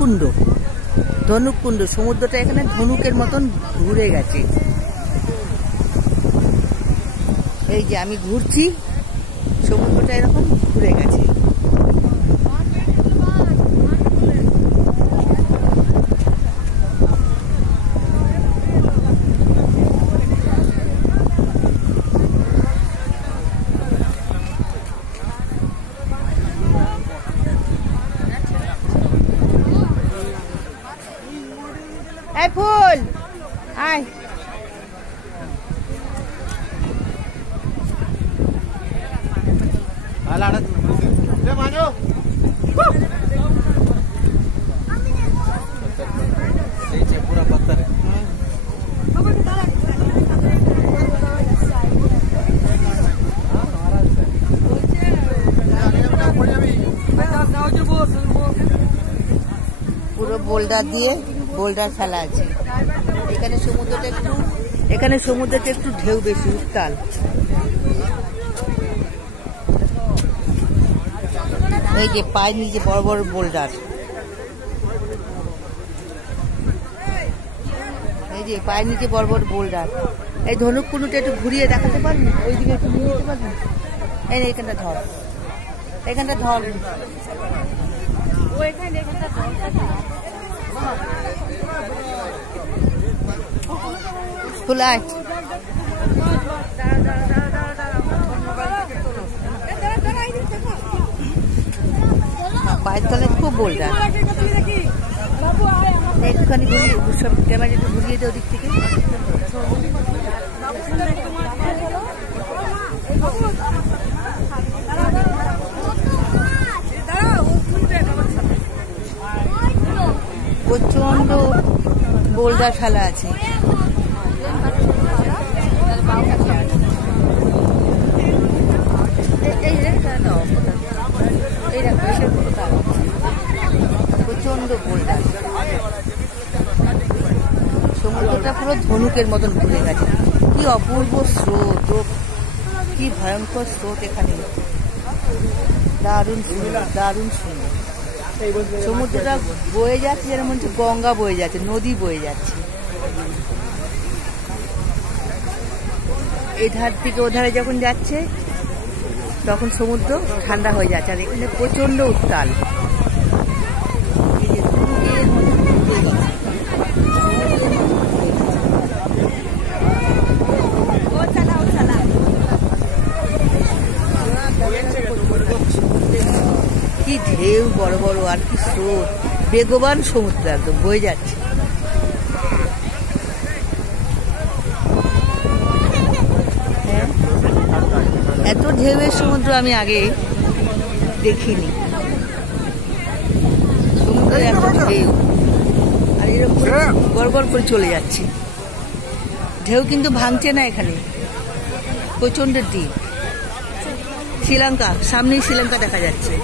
ধনুকুণ্ড। ধনুকুণ্ড সমুদ্রটা এখানে ধনুকের মতন ঘুরে গেছে। এই যে আমি ঘুরছি, সমুদ্রটা এরকম ঘুরে গেছে। এই ফুল আয়, पूरा पत्थर है। পুরো বোল্ডার দিয়ে বোল্ডার ফেলা আছে। এখানে সমুদ্রটা একটু ঢেউ বেশি, উত্তাল। এই যে পায়ের নিচে বড় বড় বোল্ডার, এই যে পায়ের নিচে বড় বড় বোল্ডার। এই ধনুকুণ্ডটা একটু ঘুরিয়ে দেখাতে পারবি? ওইদিকে একটু নিয়ে যেতে পারবি? এই এখানটা ধর, এখানটা ধর। খোলায় পায়ের তলায় খুব বোল্ডার। একটুখানি ঘুরিয়ে সব ক্যামেরা একটু ঘুরিয়ে দেয় ওদিক থেকে। প্রচন্ড বোল্ডার ফেলা আছে। প্রচন্ড বোল্ডার, সমুদ্রটা পুরো ধনুকের মতন ঘুরে গেছে। কি অপূর্ব স্রোত, কি ভয়ঙ্কর স্রোত এখানে। দারুণ সুন্দর, দারুণ সুন্দর। সমুদ্রটা বয়ে যাচ্ছে যেন মনে হচ্ছে গঙ্গা বয়ে যাচ্ছে, নদী বয়ে যাচ্ছে। এই ধার থেকে ও ধারে যখন যাচ্ছে তখন সমুদ্র ঠান্ডা হয়ে যাচ্ছে, আর এখানে প্রচন্ড উত্তাল। কি ঢেউ বড় বড়, আর কি স্রোত, বেগবান সমুদ্র একদম বয়ে যাচ্ছে। এত ঢেউয়ের সমুদ্র আমি আগে দেখিনি। সমুদ্রে এত ঢেউ, আর এরকম গড়গড় করে চলে যাচ্ছে। ঢেউ কিন্তু ভাঙছে না এখানে, প্রচন্ড ডিপ। শ্রীলঙ্কা, সামনেই শ্রীলঙ্কা দেখা যাচ্ছে।